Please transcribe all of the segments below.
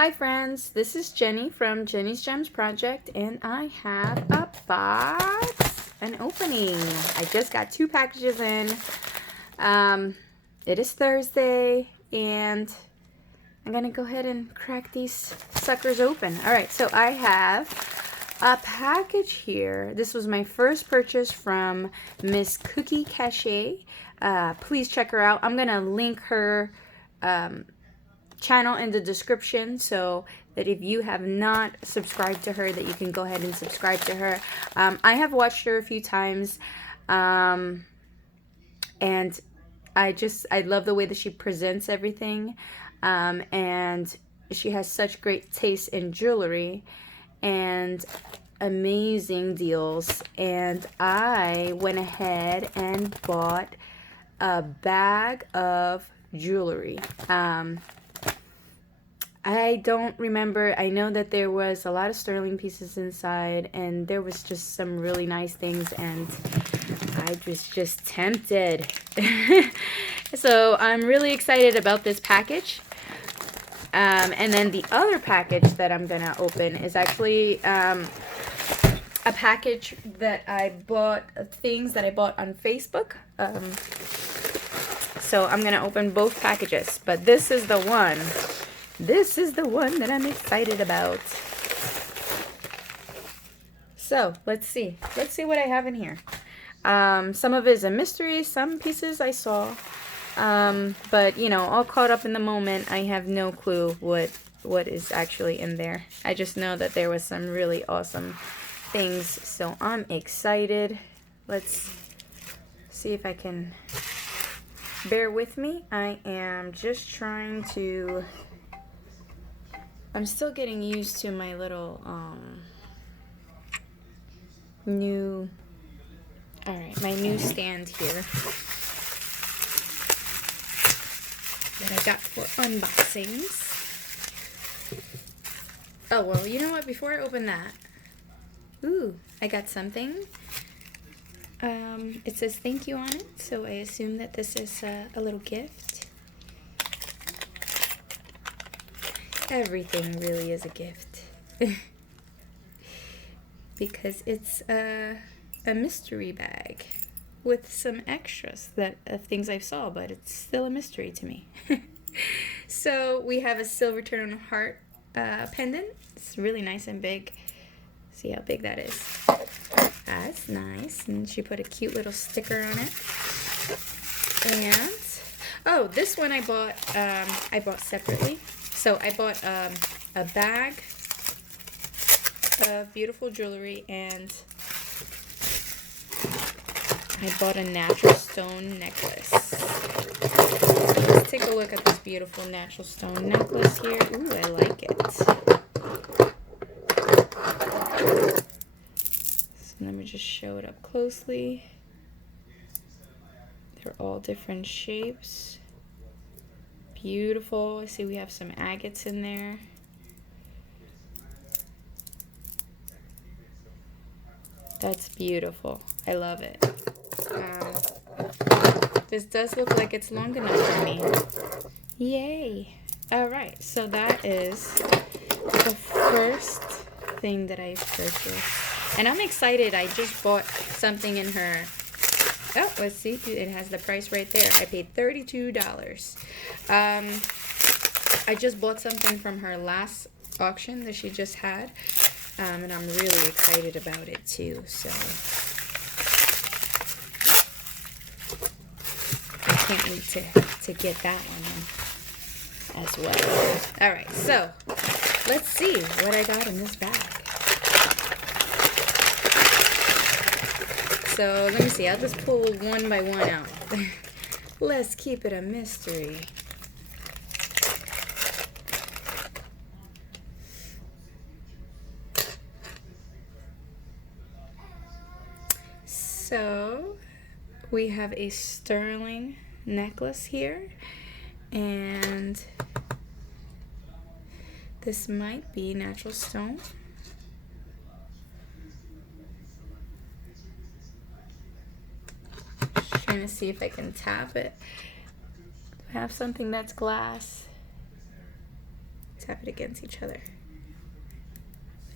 Hi friends, this is Jenny from Jenny's Gems Project, and I have a box, an opening. I just got 2 packages in. It is Thursday, and I'm gonna go ahead and crack these suckers open. Alright, so I have a package here. This was my first purchase from Miss Cookie Cache. Please check her out. I'm gonna link her channel in the description so that if you have not subscribed to her, that you can go ahead and subscribe to her. I have watched her a few times, and I love the way that she presents everything, and she has such great taste in jewelry and amazing deals. And I went ahead and bought a bag of jewelry. I don't remember. I know that there was a lot of sterling pieces inside, and there was just some really nice things, and I was just tempted. So I'm really excited about this package. And then the other package that I'm gonna open is actually a package that I bought, things that I bought on Facebook. So I'm gonna open both packages, but this is the one. This is the one that I'm excited about. So let's see. Let's see what I have in here. Some of it is a mystery. Some pieces I saw. But you know, all caught up in the moment. I have no clue what is actually in there. I just know that there was some really awesome things. So I'm excited. Let's see if I can bear with me. I am just trying to... I'm still getting used to my little my new stand here that I got for unboxings. Oh, well, you know what? Before I open that, I got something. It says thank you on it, so I assume that this is a little gift. Everything really is a gift. Because it's a mystery bag with some extras of things I saw, but it's still a mystery to me. So we have a silver tone heart pendant. It's really nice and big. See how big that is. That's nice. And she put a cute little sticker on it. And oh, this one I bought separately. So I bought a bag of beautiful jewelry, and I bought a natural stone necklace. Let's take a look at this beautiful natural stone necklace here. Ooh, I like it. So let me just show it up closely. They're all different shapes. Beautiful. I see we have some agates in there. That's beautiful. I love it. This does look like it's long enough for me. Yay. Alright, so that is the first thing that I purchased. And I'm excited. I just bought something in her... Oh, let's see. It has the price right there. I paid $32. I just bought something from her last auction that she just had. And I'm really excited about it too. So I can't wait to get that one as well. Alright, so let's see what I got in this bag. So let me see, I'll just pull one by one out. Let's keep it a mystery. So we have a sterling necklace here, and this might be natural stone. Just trying to see if I can tap it. I have something that's glass. It's have it against each other.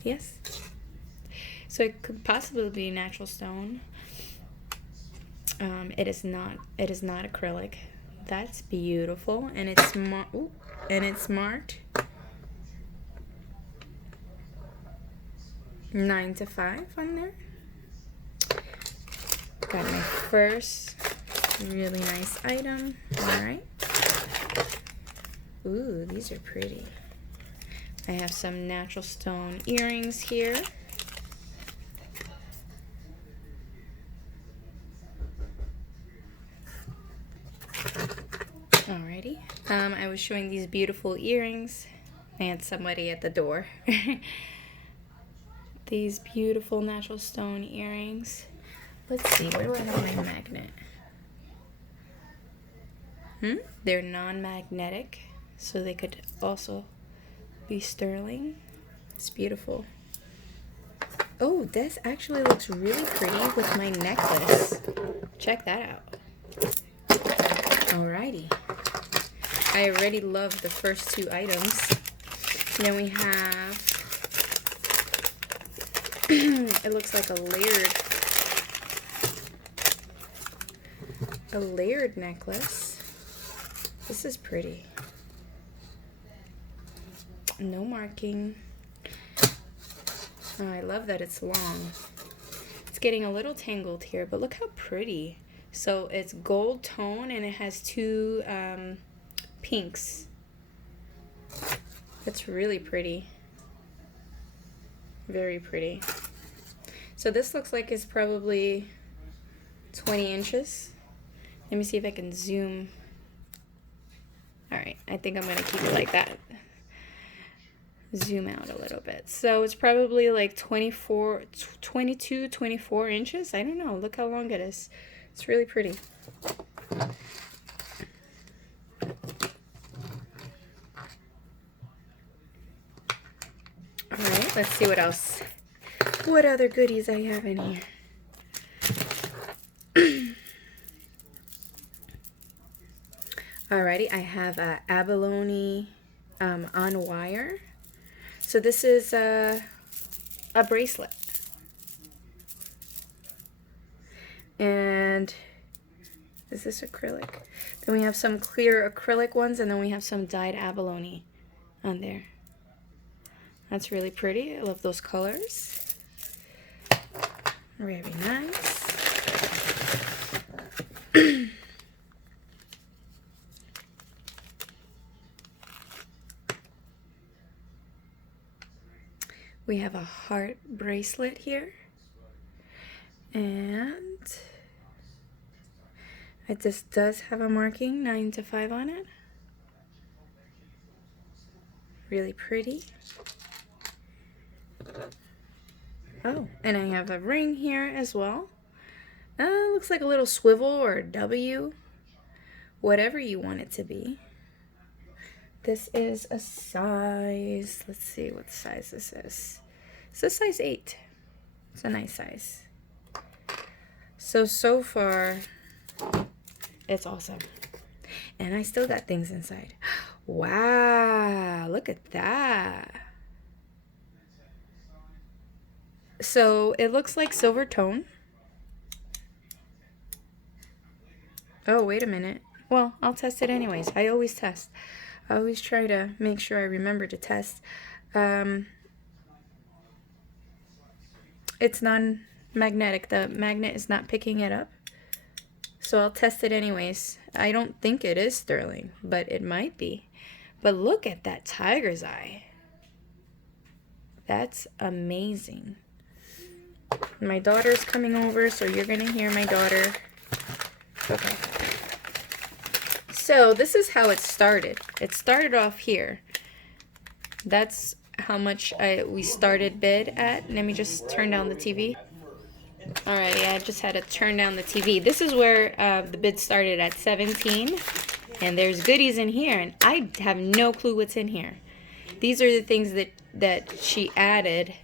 Yes. So it could possibly be natural stone. It is not. It is not acrylic. That's beautiful, and it's marked 9 to 5 on there. Got my first really nice item. All right. Ooh, these are pretty. I have some natural stone earrings here. Alrighty. I was showing these beautiful earrings. I had somebody at the door. These beautiful natural stone earrings. Let's see, where do I have my magnet? They're non-magnetic, so they could also be sterling. It's beautiful. Oh, this actually looks really pretty with my necklace. Check that out. Alrighty. I already love the first two items. Then we have, it looks like a layered necklace. This is pretty. No marking. Oh, I love that it's long. It's getting a little tangled here, but look how pretty. So it's gold tone and it has two pinks. That's really pretty. Very pretty. So this looks like it's probably 20 inches. Let me see if I can zoom. Alright, I think I'm going to keep it like that. Zoom out a little bit. So it's probably like 22, 24 inches. I don't know. Look how long it is. It's really pretty. Alright, let's see what else. What other goodies I have in here. Alrighty, I have a abalone on wire. So this is a bracelet. And is this acrylic? Then we have some clear acrylic ones, and then we have some dyed abalone on there. That's really pretty. I love those colors. Very nice. We have a heart bracelet here. And it just does have a marking 9 to 5 on it. Really pretty. Oh, and I have a ring here as well. Looks like a little swivel or a W. Whatever you want it to be. This is a size, let's see what size this is. It's a size 8. It's a nice size. So far, it's awesome. And I still got things inside. Wow, look at that. So it looks like silver tone. Oh, wait a minute. Well, I'll test it anyways. I always test. I always try to make sure I remember to test. It's non-magnetic. The magnet is not picking it up. So I'll test it anyways. I don't think it is sterling, but it might be. But look at that tiger's eye. That's amazing. My daughter's coming over, so you're going to hear my daughter. Okay. So this is how it started. It started off here. That's how much we started bid at. Let me just turn down the TV. Alrighty, I just had to turn down the TV. This is where the bid started at 17. And there's goodies in here, and I have no clue what's in here. These are the things that she added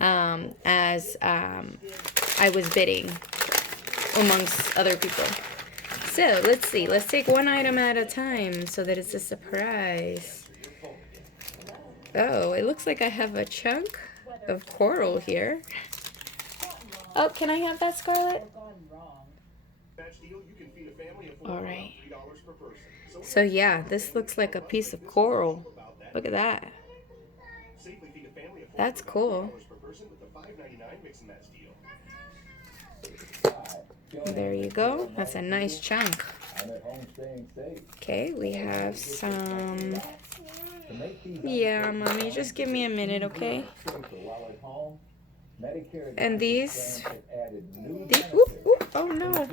as I was bidding amongst other people. So let's see. Let's take one item at a time so that it's a surprise. Oh, it looks like I have a chunk of coral here. Oh, can I have that, Scarlett? All right. So yeah, this looks like a piece of coral. Look at that. That's cool. There you go. That's a nice chunk. Okay, we have some... Yeah, Mommy, just give me a minute, okay? And these oh no.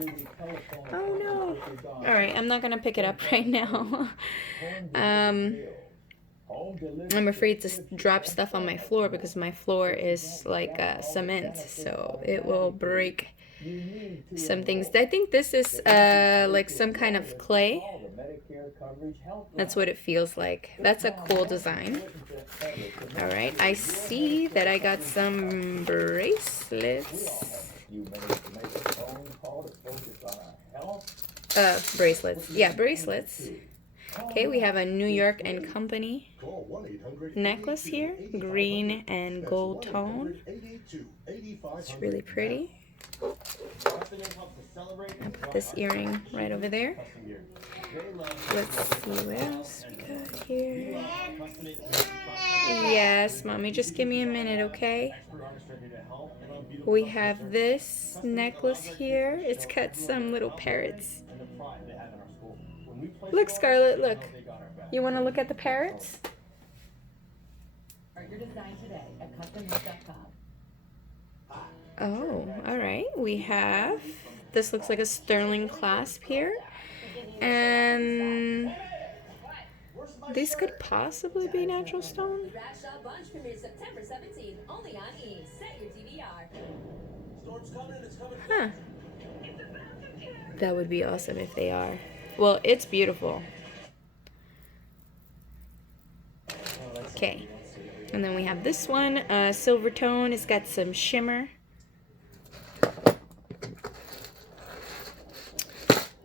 Oh no. All right, I'm not gonna pick it up right now. I'm afraid to drop stuff on my floor because my floor is like cement, so it will break some things. I think this is like some kind of clay. That's what it feels like. That's a cool design. All right, I see that I got some bracelets. Bracelets. Yeah, bracelets. Okay, we have a New York and Company necklace here, green and gold tone. It's really pretty. I'll put this earring right over there. Let's see what else we got here. Yes, Mommy, just give me a minute, okay? We have this necklace here. It's got some little parrots. Look, Scarlett, look. You want to look at the parrots? Oh, all right. We have, this looks like a sterling clasp here. And these could possibly be natural stone. Huh. That would be awesome if they are. Well, it's beautiful. Okay. And then we have this one, silver tone. It's got some shimmer.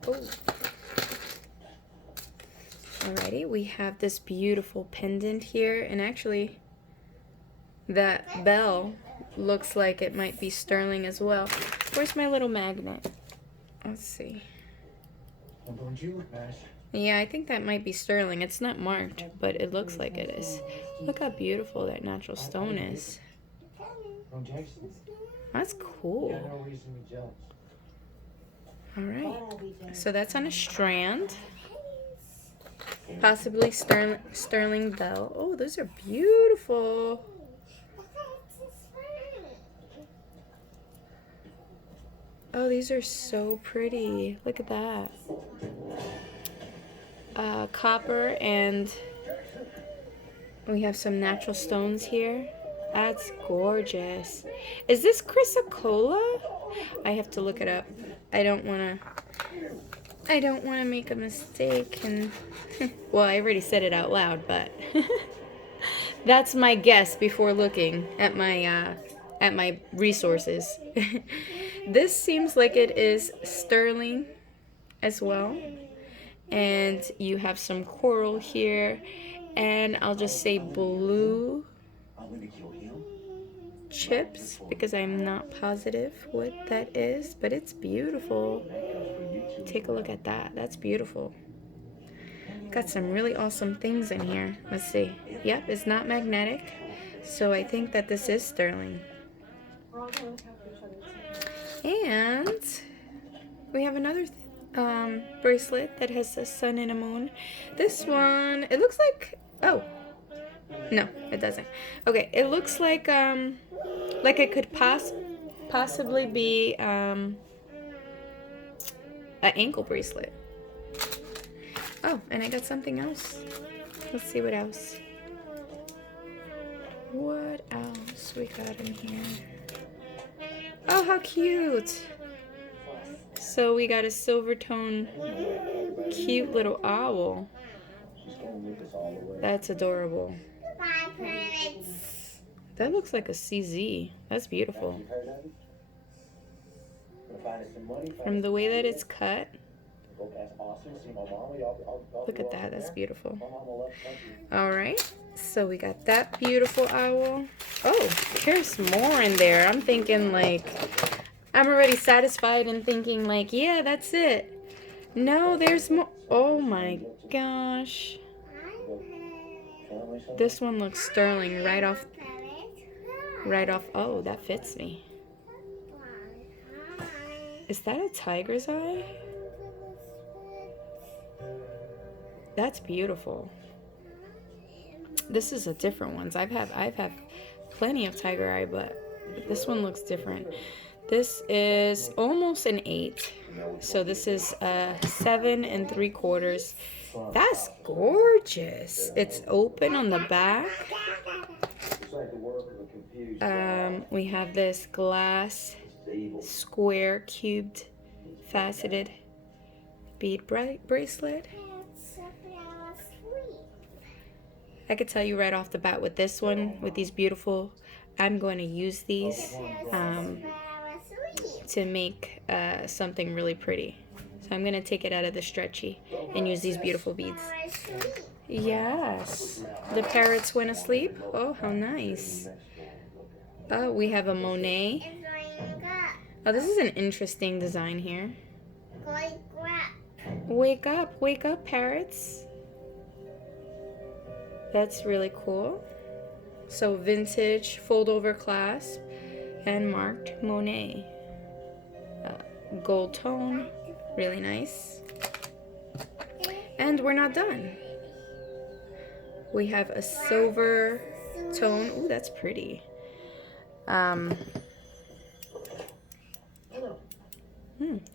Oh. Alrighty, we have this beautiful pendant here, and actually that bell looks like it might be sterling as well. Where's my little magnet? Let's see. Yeah, I think that might be sterling. It's not marked, but it looks like it is. Look how beautiful that natural stone is. That's cool. Alright, so that's on a strand. Possibly sterling bell. Oh, those are beautiful. Oh, these are so pretty. Look at that. Copper, and we have some natural stones here. That's gorgeous. Is this chrysocolla? I have to look it up. I don't want to make a mistake and well, I already said it out loud, but that's my guess before looking at my resources. This seems like it is sterling as well. And you have some coral here, and I'll just say blue chips because I'm not positive what that is, but it's beautiful. Take a look at that. That's beautiful. Got some really awesome things in here. Let's see. Yep, it's not magnetic, so I think that this is sterling. And we have another bracelet that has a sun and a moon. This one, it looks like, oh, no, it doesn't. Okay, it looks like it could possibly be an ankle bracelet. Oh, and I got something else. Let's see what else. What else we got in here? Oh, how cute! So we got a silver tone, cute little owl. That's adorable. That looks like a CZ. That's beautiful. From the way that it's cut. Look at that. That's beautiful. All right. So we got that beautiful owl. Oh, there's more in there. I'm thinking like, I'm already satisfied and thinking like, yeah, that's it. No, there's more. Oh my gosh. This one looks sterling right off. Oh, that fits me. Is that a tiger's eye? That's beautiful. This is a different one. I've had plenty of tiger eye, but this one looks different. This is almost an 8. So this is a 7 3/4. That's gorgeous. It's open on the back. We have this glass square cubed faceted bead bracelet. I could tell you right off the bat with this one, with these beautiful, I'm going to use these to make something really pretty. So I'm going to take it out of the stretchy and use these beautiful beads. Yes. The parrots went asleep. Oh, how nice. Oh, we have a Monet. Oh, this is an interesting design here. Wake up, parrots. That's really cool. So vintage fold over clasp and marked Monet. Gold tone, really nice. And we're not done. We have a silver tone. Ooh, that's pretty.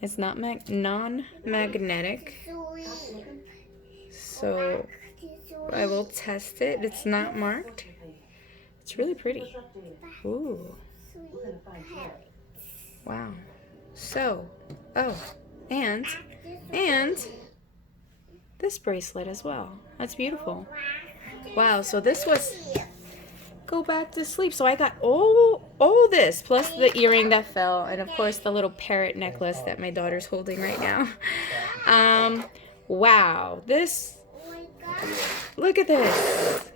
It's not non-magnetic. So I will test it. It's not marked. It's really pretty. Ooh. Wow. So, and this bracelet as well. That's beautiful. Wow, so this was go back to sleep. So I got all this plus the earring that fell and of course the little parrot necklace that my daughter's holding right now. Wow. This, look at this.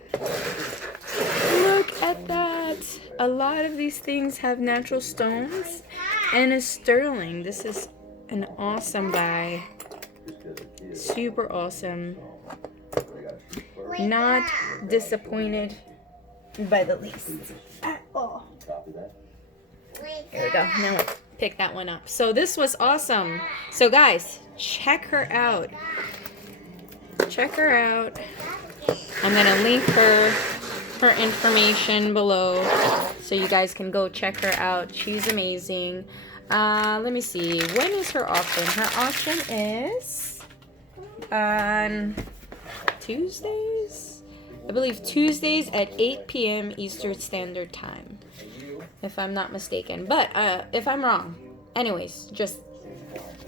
Look at that. A lot of these things have natural stones and is sterling. This is an awesome buy. Super awesome. Not disappointed by the least at all. There we go. Now we'll pick that one up. So this was awesome. So guys, check her out. Check her out. I'm gonna link her information below so you guys can go check her out. She's amazing. Let me see. When is her auction? Her auction is on Tuesdays? I believe Tuesdays at 8 p.m. Eastern Standard Time, if I'm not mistaken. But if I'm wrong, anyways, just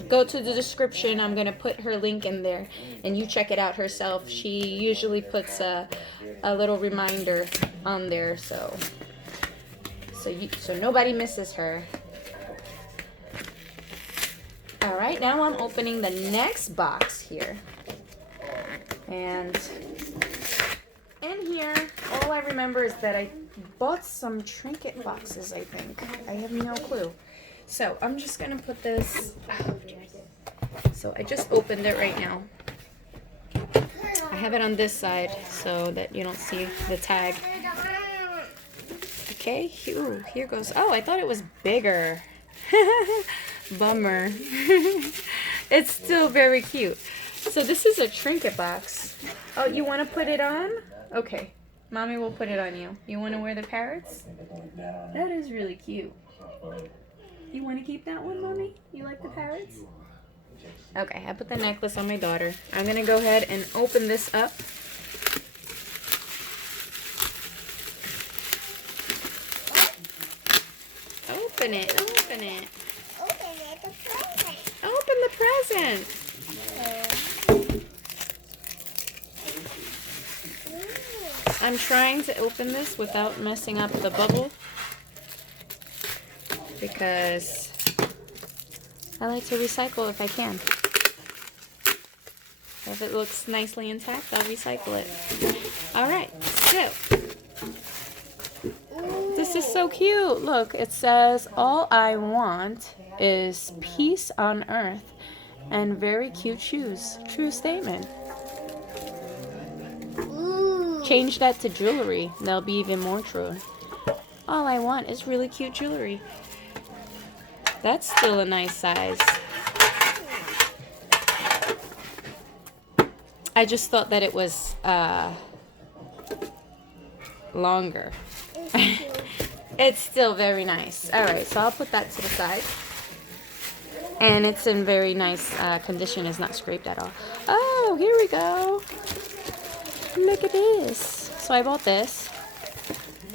go to the description. I'm going to put her link in there, and you check it out herself. She usually puts a little reminder on there, so nobody misses her. All right, now I'm opening the next box here. And in here, all I remember is that I bought some trinket boxes, I think. I have no clue. So I'm just going to put this. So I just opened it right now. I have it on this side so that you don't see the tag. Okay, here goes. Oh, I thought it was bigger. Bummer. It's still very cute. So this is a trinket box. Oh, you want to put it on? Okay. Mommy will put it on you. You want to wear the parrots? That is really cute. You want to keep that one, Mommy? You like the parrots? Okay, I put the necklace on my daughter. I'm going to go ahead and open this up. Open it. Open it. Open the present. I'm trying to open this without messing up the bubble because I like to recycle if I can. If it looks nicely intact, I'll recycle it. Alright, so this is so cute. Look, it says, all I want is peace on earth and very cute shoes. True statement. Change that to jewelry. They'll be even more true. All I want is really cute jewelry. That's still a nice size. I just thought that it was longer. It's still very nice. Alright, so I'll put that to the side. And it's in very nice condition. It's not scraped at all. Oh, here we go. Look at this. So I bought this.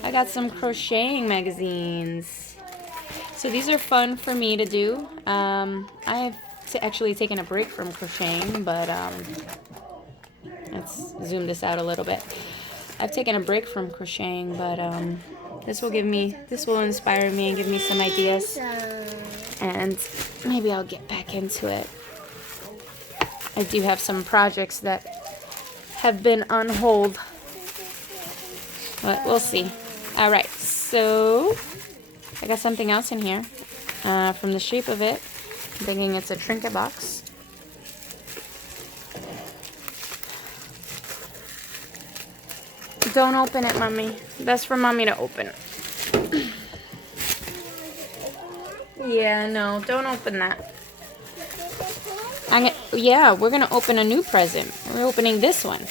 I got some crocheting magazines. So these are fun for me to do. I have actually taken a break from crocheting, but let's zoom this out a little bit. I've taken a break from crocheting, but this will inspire me and give me some ideas. And maybe I'll get back into it. I do have some projects that have been on hold, but we'll see. All right, so I got something else in here. From the shape of it, I'm thinking it's a trinket box. Don't open it, Mommy. That's for Mommy to open. Yeah, no, don't open that. Yeah, we're gonna open a new present. We're opening this one.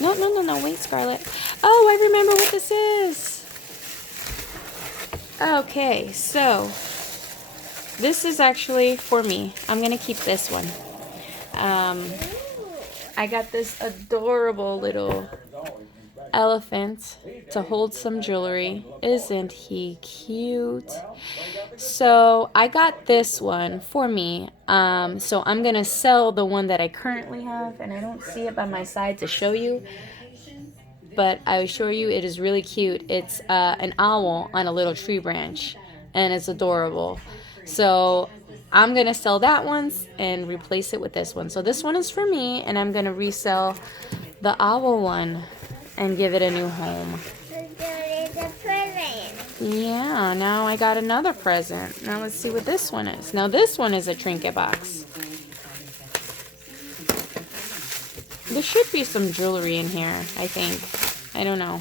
No, wait, Scarlett. Oh, I remember what this is. Okay, so this is actually for me. I'm gonna keep this one. I got this adorable little elephant to hold some jewelry. Isn't he cute? So I got this one for me. So I'm gonna sell the one that I currently have, and I don't see it by my side to show you, but I assure you it is really cute. It's an owl on a little tree branch, and it's adorable. So I'm gonna sell that one and replace it with this one. So this one is for me, and I'm gonna resell the owl one and give it a new home. Yeah, now I got another present. Now let's see what this one is. Now this one is a trinket box. There should be some jewelry in here, I think. I don't know.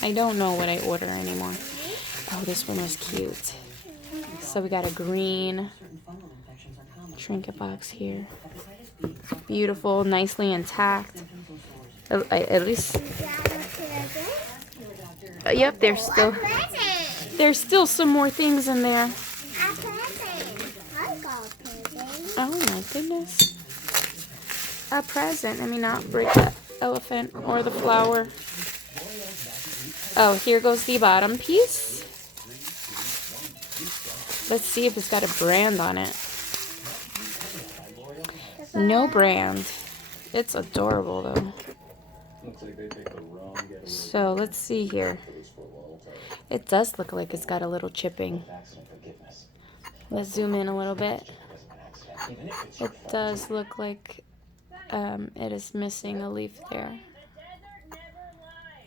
I don't know what I order anymore. Oh, this one was cute. So we got a green trinket box here. Beautiful, nicely intact. At least... yep, there's still some more things in there. Oh my goodness. A present. Let me not break that elephant or the flower. Oh, here goes the bottom piece. Let's see if it's got a brand on it. No brand. It's adorable though. So let's see here. It does look like it's got a little chipping. Let's zoom in a little bit. It does look like it is missing a leaf there.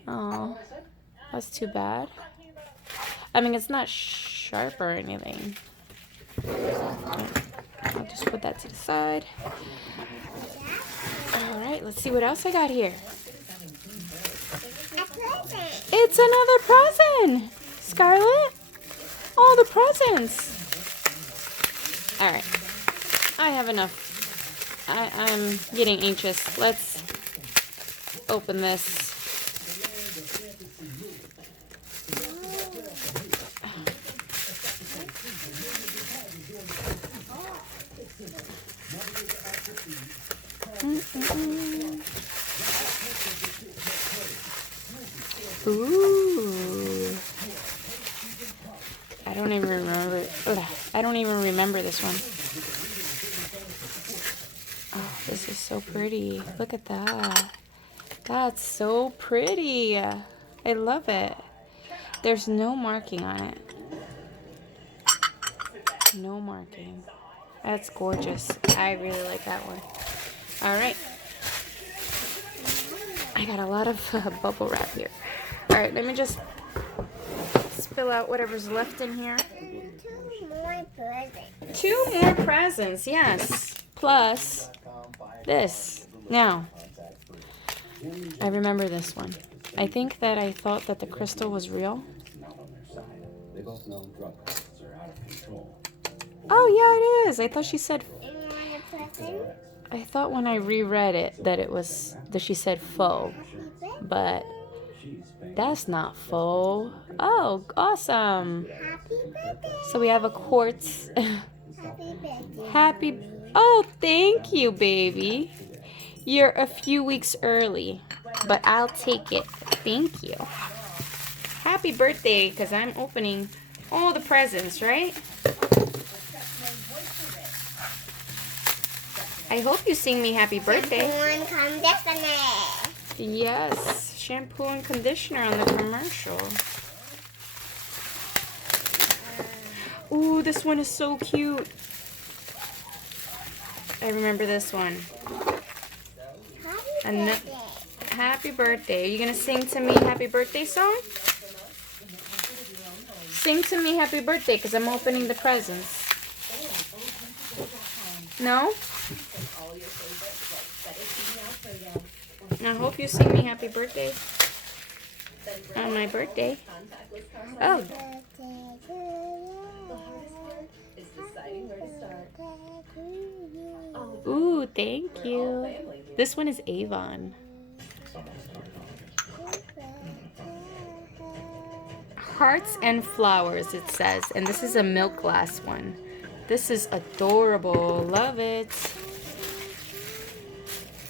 Oh, that's too bad. I mean, it's not sharp or anything. I'll just put that to the side. Alright, let's see what else I got here. It's another present! Scarlett? All the presents! Alright. I have enough. I'm getting anxious. Let's open this. Ooh. I don't even remember. I don't even remember this one. Oh, this is so pretty. Look at that. That's so pretty. I love it. There's no marking on it. No marking. That's gorgeous. I really like that one. All right. I got a lot of bubble wrap here. All right, let me just spill out whatever's left in here. 2 more presents. 2 more presents, yes. Plus this. Now, I remember this one. I think that I thought that the crystal was real. Oh, yeah, it is. I thought she said... And you want a present? I thought when I reread it that it was... that she said faux. But that's not faux. Oh, awesome. Happy birthday. So we have a quartz. Happy birthday. Happy... Oh, thank you, baby. You're a few weeks early, but I'll take it. Thank you. Happy birthday, because I'm opening all the presents, right? I hope you sing me happy birthday. Shampoo and conditioner. Yes, shampoo and conditioner on the commercial. Ooh, this one is so cute. I remember this one. Happy birthday. Happy birthday. Are you going to sing to me happy birthday song? Sing to me happy birthday because I'm opening the presents. No? I hope you sing me happy birthday on my birthday. Oh. Birthday to you. Ooh, thank you. This one is Avon. Hearts and flowers, it says. And this is a milk glass one. This is adorable. Love it.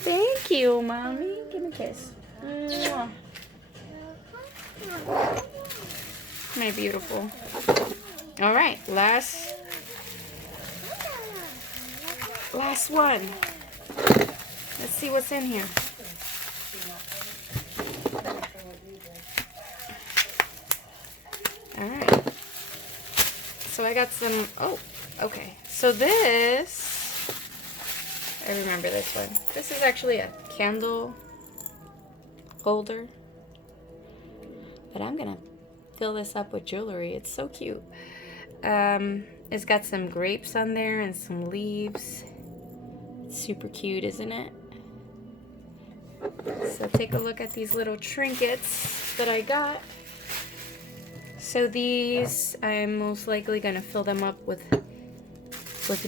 Thank you, Mommy. Give me a kiss. Mwah. My beautiful. All right, last one. Let's see what's in here. All right. So I got some, oh, okay. So this, I remember this one. This is actually a candle holder. But I'm going to fill this up with jewelry. It's so cute. It's got some grapes on there and some leaves. It's super cute, isn't it? So take a look at these little trinkets that I got. So these, I'm most likely going to fill them up with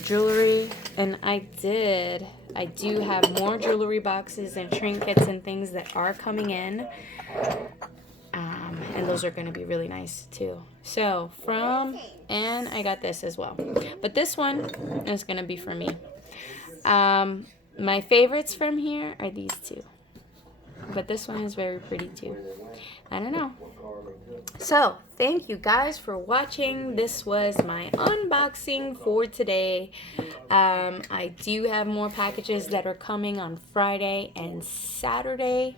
jewelry. And I do have more jewelry boxes and trinkets and things that are coming in. And those are going to be really nice too. So and I got this as well. But this one is going to be for me. My favorites from here are these two. But this one is very pretty too. I don't know. So, thank you guys for watching. This was my unboxing for today. I do have more packages that are coming on Friday and Saturday.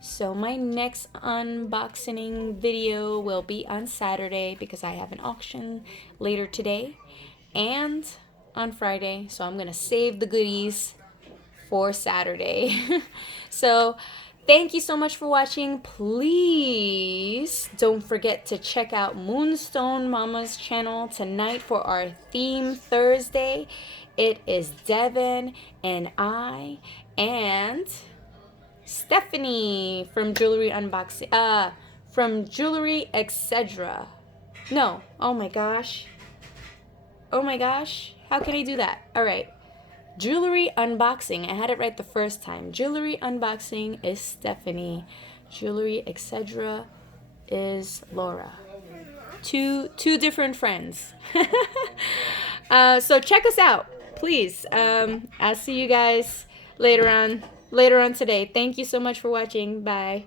So my next unboxing video will be on Saturday because I have an auction later today and on Friday. So I'm going to save the goodies for Saturday. So thank you so much for watching. Please don't forget to check out Moonstone Mama's channel tonight for our theme Thursday. It is Devin and I and Stephanie from Jewelry Unboxing, from Jewelry Etc. No, oh my gosh, how can I do that? All right, Jewelry Unboxing, I had it right the first time. Jewelry Unboxing is Stephanie, Jewelry Etc. is Laura. Two different friends. So check us out, please. I'll see you guys later on today. Thank you so much for watching. Bye.